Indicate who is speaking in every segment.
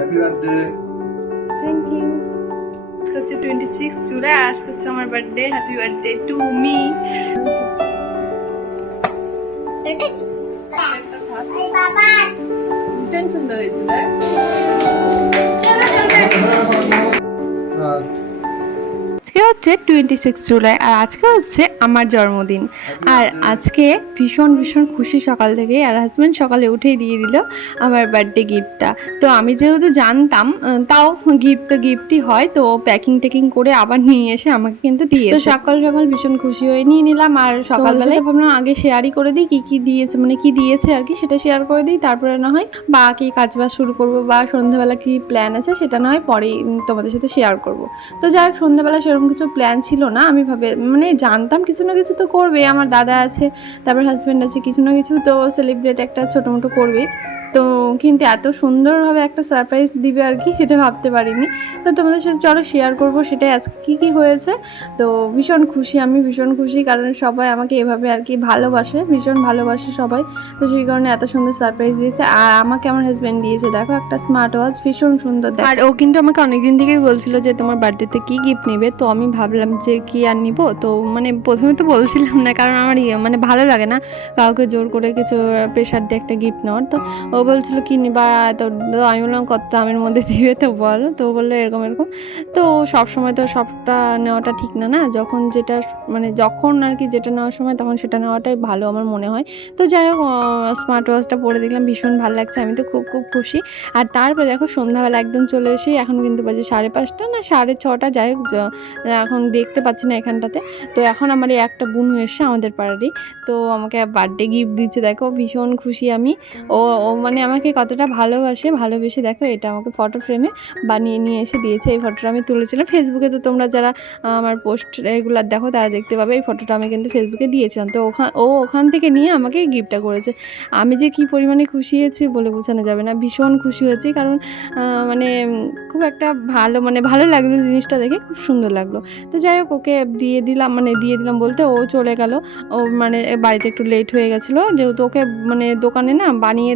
Speaker 1: Happy birthday
Speaker 2: thank you হচ্ছে twenty six July আজ হচ্ছে আমার birthday happy birthday to me ভীষণ সুন্দর হয়েছিল
Speaker 1: আর
Speaker 2: আজকে হচ্ছে টোয়েন্টি সিক্স জুলাই আর আজকে হচ্ছে আমার জন্মদিন। আর আজকে ভীষণ ভীষণ খুশি সকাল থেকে আর হাজব্যান্ড সকালে উঠেই দিয়ে দিল আমার বার্থডে গিফটটা তো আমি যেহেতু জানতাম তাও গিফট তো গিফটই হয় তো প্যাকিং ট্যাকিং করে আবার নিয়ে এসে আমাকে কিন্তু দিয়ে তো সকাল সকাল ভীষণ খুশি হয়ে নিয়ে নিলাম আর সকালবেলায় ভাবলাম আগে শেয়ারই করে দিই কি কি দিয়েছে মানে কি দিয়েছে আর কি সেটা শেয়ার করে দিই তারপরে না হয় বাকি কাজ বাজ শুরু করব বা সন্ধ্যাবেলা কি প্ল্যান আছে সেটা না হয় পরেই তোমাদের সাথে শেয়ার করব। তো যাই হোক সন্ধ্যাবেলা সেরকম কিছু প্ল্যান ছিল না। আমি ভাবে মানে জানতাম কিছু না কিছু তো করবে। আমার দাদা আছে, তারপর হাজব্যান্ড আছে, কিছু না কিছু তো সেলিব্রেট একটা ছোটো মোটো করবে তো কিন্তু এত সুন্দরভাবে একটা সারপ্রাইজ দিবে আর কি, সেটা ভাবতে পারিনি। তো তোমাদের সাথে চলো শেয়ার করব সেটাই আজকে কী কী হয়েছে। তো ভীষণ খুশি আমি, ভীষণ খুশি কারণ সবাই আমাকে এভাবে আর কি ভালোবাসে, ভীষণ ভালোবাসে সবাই। তো সেই কারণে এত সুন্দর সারপ্রাইজ দিয়েছে। আর আমাকে আমার হাজব্যান্ড দিয়েছে দেখো, একটা স্মার্ট ওয়াচ ভীষণ সুন্দর আর ও কিন্তু আমাকে অনেকদিন থেকেই বলছিল যে তোমার বার্থডেতে কি গিফট নেবে, তো আমি ভাবলাম যে কি আর নিব। তো মানে প্রথমে তো বলছিলাম না, কারণ আমার ইয়ে মানে ভালো লাগে না। কাউকে জোর করে কিছু প্রেশার দিয়ে একটা গিফট নেওয়ার। তো ও বলছিল, কি নিবা তো আমি বললাম, কত দামের মধ্যে দিবে তো বল। তো বলল, এরকম এরকম। তো সব সময় তো সবটা নেওয়াটা ঠিক না না? যখন যেটা মানে যখন আর কি যেটা নেওয়ার সময়, তখন সেটা নেওয়াটাই ভালো আমার মনে হয়। তো যাই হোক স্মার্ট ওয়াচটা পরে দেখলাম, ভীষণ ভালো লাগছে, আমি তো খুব খুব খুশি। আর তারপরে দেখো, সন্ধ্যাবেলা একদম চলে এসে এখন কিন্তু বাজে সাড়ে পাঁচটা, না সাড়ে ছটা, যাই হোক এখন দেখতে পাচ্ছি না এখানটাতে। তো এখন আমার এই একটা বোন এসে আমাদের পাড়ারই, তো আমাকে বার্থডে গিফট দিচ্ছে, দেখো, ভীষণ খুশি আমি। ও ও মানে আমাকে কতটা ভালোবাসে, ভালোবেসে দেখো এটা আমাকে ফটো ফ্রেমে বানিয়ে নিয়ে এসে দিয়েছে। এই ফটোটা আমি তুলেছিলাম ফেসবুকে তো তোমরা যারা আমার পোস্ট রেগুলার দেখো, তারা দেখতে পাবে এই ফটোটা আমি কিন্তু ফেসবুকে দিয়েছিলাম। তো ওখান ও ওখান থেকে নিয়ে আমাকে গিফটটা করেছে। আমি যে কী পরিমাণে খুশি হয়েছি বলে বোঝানো যাবে না। ভীষণ খুশি হয়েছি কারণ মানে খুব একটা ভালো মানে ভালো লাগল জিনিসটা দেখে, খুব সুন্দর লাগল। তো যাই হোক, ওকে দিয়ে দিলাম মানে দিয়ে দিলাম বলতে ও চলে গেল। ও মানে বাড়িতে একটু লেট হয়ে গেছিল। যেহেতু ওকে মানে দোকানে না বানিয়ে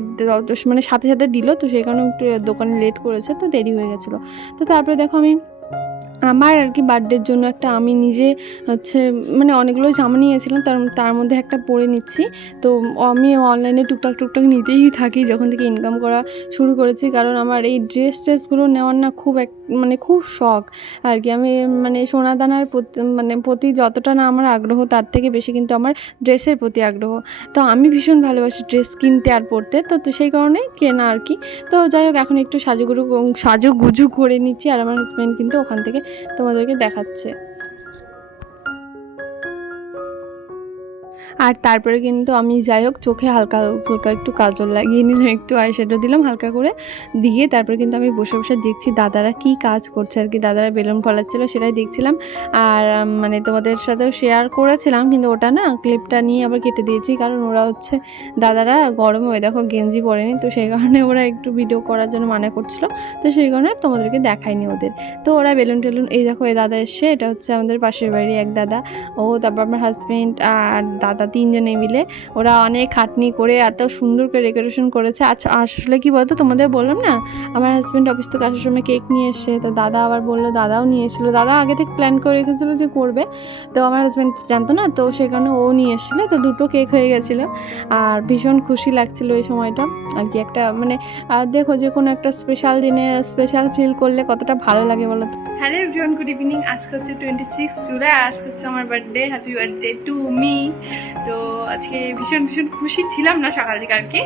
Speaker 2: মানে সাথে সাথে দিল, তো সেই কারণে একটু দোকানে লেট করেছে, তো দেরি হয়ে গেছিল। তো তারপরে দেখো আমি আমার আর কি বার্থডের জন্য একটা আমি নিজে হচ্ছে মানে অনেকগুলো জামা নিয়েছিলাম, তার তার মধ্যে একটা পরে নিচ্ছি। তো আমি অনলাইনে টুকটাক টুকটাক নিতেই থাকি, যখন থেকে ইনকাম করা শুরু করেছি, কারণ আমার এই ড্রেস ট্রেসগুলো নেওয়ার না খুব এক মানে খুব শখ। আর কি আমি মানে সোনা দানার প্রতি- মানে প্রতি যতটা না আমার আগ্রহ, তার থেকে বেশি কিন্তু আমার ড্রেসের প্রতি আগ্রহ। তো আমি ভীষণ ভালোবাসি ড্রেস কিনতে আর পরতে, তো তো সেই কারণে কেনা আর কি। তো যাই হোক, এখন একটু সাজুগুজু সাজুগুজু করে নিচ্ছি, আর আমার হাজব্যান্ড কিন্তু ওখান থেকে তোমাদেরকে দেখাচ্ছে। আর তারপরে কিন্তু আমি যাই হোক, চোখে হালকা হালকা একটু কাজল লাগিয়ে নিলাম, একটু আইশ্যাডো দিলাম হালকা করে। দিয়ে তারপরে কিন্তু আমি বসে বসে দেখছি দাদারা কি কাজ করছে আর কি। দাদারা বেলুন ফলাচ্ছিল সেটাই দেখছিলাম। আর মানে তোমাদের সাথেও শেয়ার করেছিলাম, কিন্তু ওটা না ক্লিপটা নিয়ে আবার কেটে দিয়েছি, কারণ ওরা হচ্ছে দাদারা গরমে ওই দেখো গেঞ্জি পরেনি, তো সেই কারণে ওরা একটু ভিডিও করার জন্য মানা করছিল। তো সেই কারণে তোমাদেরকে দেখায়নি ওদের। তো ওরা বেলুন টেলুন, এই দেখো, এই দাদা এসে এটা হচ্ছে আমাদের পাশের বাড়ি এক দাদা। ও, তারপর আমার হাজবেন্ড আর দাদা তিনজনে মিলে ওরা অনেক খাটনি করে এত সুন্দর করে ডেকোরেশন করেছে। আচ্ছা আসলে কি বলতো? তোমাদের বললাম না, আমার হাজব্যান্ড অফিস থেকে আসার সময় কেক নিয়ে এসে, তো দাদা আবার বলল, দাদাও নিয়ে এসেছিল। দাদা আগে থেকে প্ল্যান করে রেখেছিলো যে করবে, তো আমার হাজব্যান্ড জানতো না, তো কারণে ও নিয়ে এসেছিল, তো দুটো কেক হয়ে গেছিল। আর ভীষণ খুশি লাগছিল এই সময়টা। আর কি একটা মানে দেখো যে কোনো একটা স্পেশাল দিনে স্পেশাল ফিল করলে কতটা ভালো লাগে বলো তো? হ্যালো এভরিওয়ান গুড ইভিনিং আজকে হচ্ছে টোয়েন্টি সিক্স জুলাই আজকে হচ্ছে আমার birthday happy birthday to me তো আজকে ভীষণ ভীষণ খুশি ছিলাম না সকাল থেকে আর কি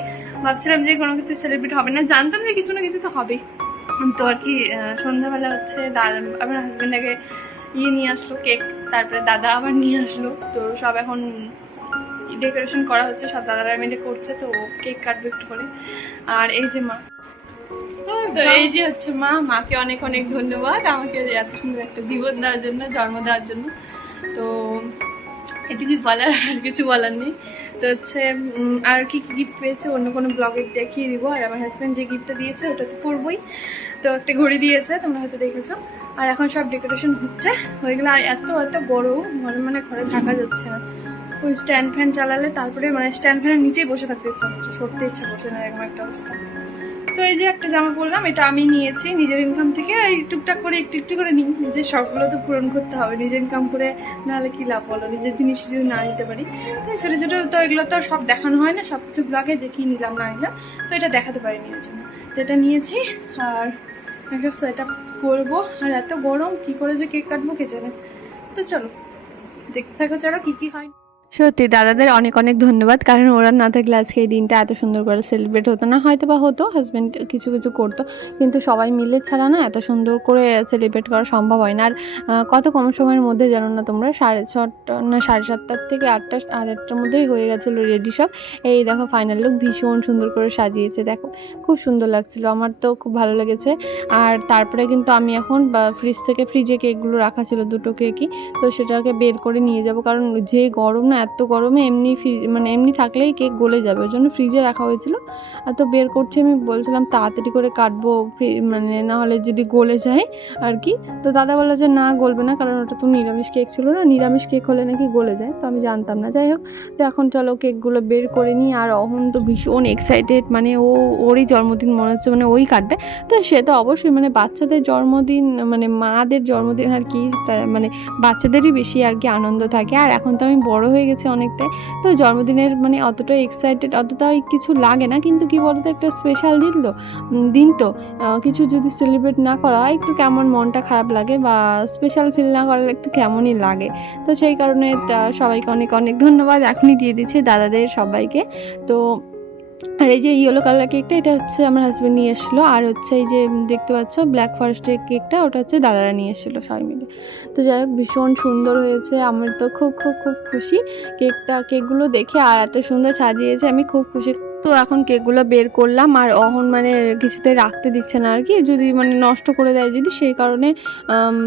Speaker 2: ভাবছিলাম যে কোনো কিছু সেলিব্রেট হবে না। জানতাম যে কিছু না কিছু তো হবেই। তো আর কি সন্ধ্যাবেলা হচ্ছে দাদা আমার হাজব্যান্ড আগে ইয়ে নিয়ে আসলো কেক তারপরে দাদা আবার নিয়ে আসলো। তো সব এখন ডেকোরেশন করা হচ্ছে সব দাদারা মিলে করছে তো কেক কাটবে একটু করে। আর এই যে মা তো এই যে হচ্ছে মা মাকে অনেক অনেক ধন্যবাদ আমাকে এত সুন্দর একটা জীবন দেওয়ার জন্য জন্ম দেওয়ার জন্য। তো এটুকুই বলার, আর কিছু বলার নেই। তো হচ্ছে আর কি কি গিফট পেয়েছে অন্য কোনো ব্লগে দেখিয়ে দিব। আর আমার হাজব্যান্ড যে গিফটটা দিয়েছে, ওটা তো পরবই। তো একটা ঘড়ি দিয়েছে, তোমরা হয়তো দেখেছ। আর এখন সব ডেকোরেশন হচ্ছে, হয়ে গেলে আর এত এত গরম ঘরে মানে ঘরে থাকা যাচ্ছে না। ওই স্ট্যান্ড ফ্যান চালালে তারপরে মানে স্ট্যান্ড ফ্যানের নিচেই বসে থাকতে ইচ্ছা করছে, সরতে ইচ্ছা করছে না, এরকম একটা অবস্থা। তো এই যে একটা জামা পরলাম, এটা আমি নিয়েছি নিজের ইনকাম থেকে এই টুকটাক করে একটু একটু করে নিই নিজের শখগুলো তো পূরণ করতে হবে, নিজের ইনকাম করে নাহলে কি লাভ বলো? নিজের জিনিস যদি না নিতে পারি ছোটো ছোটো তো এগুলো তো সব দেখানো হয় না, সব কিছু ব্লগে যে কী নিলাম, না নিলাম, তো এটা দেখাতে পারিনি ওই জন্য। তো এটা নিয়েছি, আর সোয়েটার পরবো আর এত গরম, কি করে যে কেক কাটবো কে জানে? তো চলো, দেখতে থাকো চলো কী কী হয়। সত্যি, দাদাদের অনেক অনেক ধন্যবাদ। কারণ ওরা না থাকলে আজকে এই দিনটা এত সুন্দর করে সেলিব্রেট হতো না। হয়তো বা হতো হাজব্যান্ড কিছু কিছু করতো। কিন্তু সবাই মিলে ছাড়া না এত সুন্দর করে সেলিব্রেট করা সম্ভব হয় না। আর কত কম সময়ের মধ্যে জানো না তোমরা? সাড়ে ছটা, না, সাড়ে সাতটার থেকে আটটা আটটার মধ্যেই হয়ে গেছিল রেডি সব। এই দেখো ফাইনাল লুক ভীষণ সুন্দর করে সাজিয়েছে, দেখো। খুব সুন্দর লাগছিল, আমার তো খুব ভালো লেগেছে। আর তারপরে কিন্তু আমি এখন ফ্রিজ থেকে ফ্রিজে কেকগুলো রাখা ছিল দুটো কেকই তো সেটাকে বের করে নিয়ে যাব। কারণ যে গরম না এত গরমে এমনি মানে এমনি থাকলেই কেক গলে যাবে, ওই জন্য ফ্রিজে রাখা হয়েছিল। আর তো বের করছি আমি, বলছিলাম তাড়াতাড়ি করে কাটবো মানে না হলে যদি গলে যায় আর কি। তো দাদা বলল যে না, গলবে না, কারণ ওটা তো নিরামিষ কেক ছিল না, নিরামিষ কেক হলে নাকি গলে যায়, তো আমি জানতাম না। যাই হোক, তো এখন চলো কেকগুলো বের করে নিই, আর অহন তো ভীষণ এক্সাইটেড মানে ও, ওরই জন্মদিন মনে হচ্ছে মানে ওই কাটবে। তো সে তো অবশ্যই মানে বাচ্চাদের জন্মদিন মানে মাদের জন্মদিন আর কি মানে বাচ্চাদেরই বেশি আর কি আনন্দ থাকে। আর এখন তো আমি বড় হয়ে গেছি অনেকটাই তো জন্মদিনের মানে অতটা এক্সাইটেড অতটা কিছু লাগে না, কিন্তু কি বলতো একটা স্পেশাল দিন তো দিন তো। কিছু যদি সেলিব্রেট না করা হয়, একটু কেমন মনটা খারাপ লাগে বা স্পেশাল ফিল না করালে একটু কেমনই লাগে। তো সেই কারণে সবাইকে অনেক অনেক ধন্যবাদ। এখনই দিয়ে দিচ্ছে দাদাদের সবাইকে। তো আর এই যে ইয়েলো কালার কেকটা এটা হচ্ছে আমার হাজব্যান্ড নিয়ে এসেছিল। আর হচ্ছে এই যে দেখতে পাচ্ছ ব্ল্যাক ফরেস্টের কেকটা ওটা হচ্ছে দাদারা নিয়ে এসেছিল সবাই মিলে। তো যাই হোক, ভীষণ সুন্দর হয়েছে। আমার তো খুব খুব খুব খুশি। কেকটা কেকগুলো দেখে আর এত সুন্দর সাজিয়েছে, আমি খুব খুশি। তো এখন কেকগুলো বের করলাম আর অহন মানে কিছুতে রাখতে দিচ্ছে না আর কি। যদি মানে নষ্ট করে দেয় যদি সেই কারণে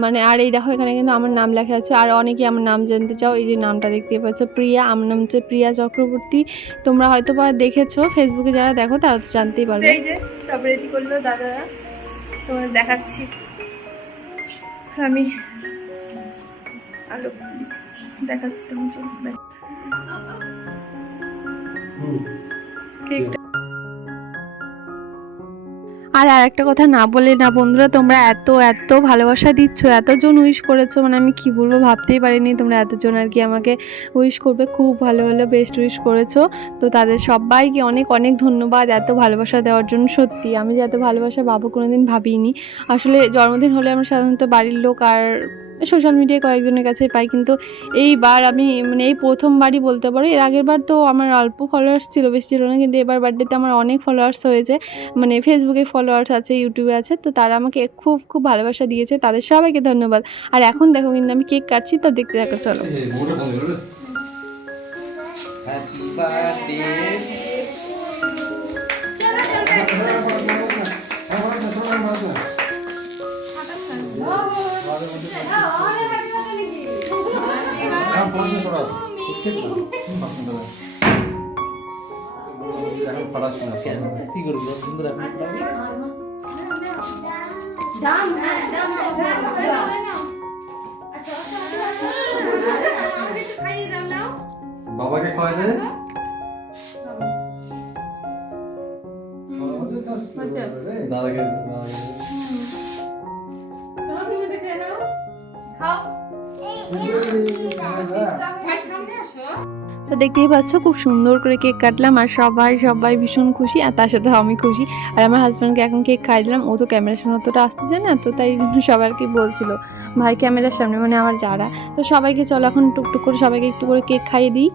Speaker 2: মানে আর এই দেখো এখানে কিন্তু আমার নাম লেখা আছে আর অনেকেই আমার নাম জানতে চাও, এই যে নামটা দেখতে পাচ্ছ প্রিয়া, আমার নাম হচ্ছে প্রিয়া চক্রবর্তী। তোমরা হয়তো বা দেখেছ ফেসবুকে যারা দেখো তারা তো জানতেই পারবে। এই যে, সব রেডি করল দাদারা। তোমাদের দেখাচ্ছি। আমি আলো দেখাচ্ছি তোমার কেকটা আর আরেকটা কথা না বলে না, বন্ধুরা, তোমরা এত এত ভালোবাসা দিচ্ছ, এতজন উইশ করেছ মানে আমি কি বলব ভাবতেই পারিনি, তোমরা এতজন আর কি আমাকে উইশ করবে, খুব ভালো ভালো বেস্ট উইশ করেছ। তো তাদের সবাইকে অনেক অনেক ধন্যবাদ এত ভালোবাসা দেওয়ার জন্য, সত্যি, আমি যে এত ভালোবাসা বাবু কোনোদিন ভাবিনি। আসলে জন্মদিন হলে আমরা সাধারণত বাড়ির লোক আর সোশ্যাল মিডিয়ায় কয়েকজনের কাছে পাই, কিন্তু এইবার আমি মানে এই প্রথমবারই বলতে পারো, এর আগের বার তো আমার অল্প ফলোয়ার্স ছিল, বেশি ছিল না, কিন্তু এবার বার্থডেতে আমার অনেক ফলোয়ার্স হয়েছে মানে ফেসবুকে ফলোয়ার্স আছে ইউটিউবে আছে, তো তারা আমাকে খুব খুব ভালোবাসা দিয়েছে, তাদের সবাইকে ধন্যবাদ। আর এখন দেখো কিন্তু আমি কেক কাটছি, তো দেখতে থাকো, চলো।
Speaker 1: Happy birthday. বাবাকে খাওয়াই দে দাদাকে দাদাকে
Speaker 2: তো দেখতেই পাচ্ছ, খুব সুন্দর করে কেক কাটলাম আর সবাই সবাই ভীষণ খুশি আর তার সাথে আমি খুশি। আর আমার হাজব্যান্ডকে এখন কেক খাই দিলাম, ও তো ক্যামেরার সামনে অতটা আসতেছে না, তো তাই জন্য সবাইকে বলছিল, ভাই ক্যামেরার সামনে মানে আমার যারা। তো সবাইকে চলো এখন টুকটুক করে সবাইকে একটু করে কেক খাইয়ে দিই।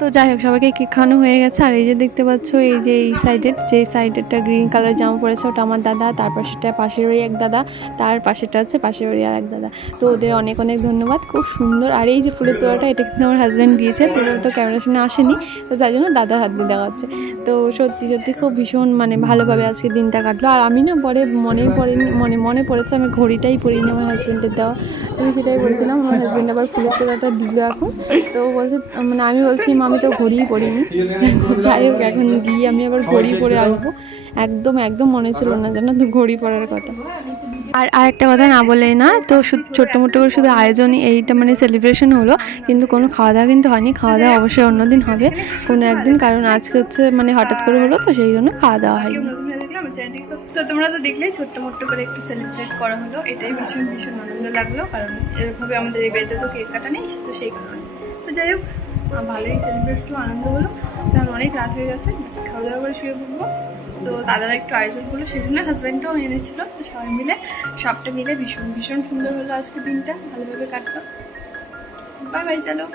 Speaker 2: তো যাই হোক সবাইকে কেক খাওয়ানো হয়ে গেছে। আর এই যে দেখতে পাচ্ছ এই যে এই সাইডের যে সাইডেরটা গ্রিন কালার জামা পড়েছে ওটা আমার দাদা। তার পাশেটা পাশের বাড়ি এক দাদা তার পাশেটা হচ্ছে পাশের বাড়ি আর এক দাদা। তো ওদের অনেক অনেক ধন্যবাদ খুব সুন্দর। আর এই যে ফুলের তোড়াটা এটা কিন্তু আমার হাজব্যান্ড দিয়েছে তো তো ক্যামেরার সামনে আসেনি। তো তাই জন্য দাদার হাত দিয়ে দেওয়া হচ্ছে। তো সত্যি সত্যি খুব ভীষণ মানে ভালোভাবে আজকে দিনটা কাটলো। আর আমি না পরে মনেই পড়েনি মনে মনে পড়েছে আমি ঘড়িটাই পরিনি আমার হাজব্যান্ডের দেওয়া। আমি সেটাই বলছিলাম আমার হাজব্যান্ড আবার ফুলের তোড়াটা দিল এখন। তো বলছে মানে আমি বলছি "মা, আমি তো ঘড়িই পরিনি তো যাই হোক এখন গিয়ে আমি আবার ঘড়ি পরে আসব। একদম একদম মনে ছিল না যেন তো ঘড়ি পরার কথা।
Speaker 3: আর আরেকটা কথা না বলেই না তো শুধু ছোট্ট মোট্ট করে শুধু আয়োজনই এইটা মানে সেলিব্রেশন হলো কিন্তু কোনো খাওয়া দাওয়া কিন্তু হয়নি। খাওয়া দাওয়া অবশ্যই অন্যদিন হবে। কোনো একদিন কারণ আজকে হচ্ছে মানে হঠাৎ করে হলো তো সেই জন্য খাওয়া দাওয়া হয়নি। তো তোমরা তো দেখলেই ছোট্ট মোট্ট করে একটু সেলিব্রেট করা হলো এটাই ভীষণ ভীষণ আনন্দ লাগল কারণ এরকমভাবে আমাদের এই বাড়িতে তো কেক কাটা নেই তো সেই কারণে। তো যাই হোক ভালোই সেলিব্রেট একটু আনন্দ হলো। কারণ অনেক রাত হয়ে গেছে খাওয়া দাওয়া করে শুয়ে পড়ব। তো দাদারা একটু আয়োজন করল, সেজন্য হাজব্যান্ডটাও এনেছিল। তো সবাই মিলে, সবটা মিলে ভীষণ ভীষণ সুন্দর হলো আজকে দিনটা। ভালোভাবে কাটলো। বাই বাই চলো।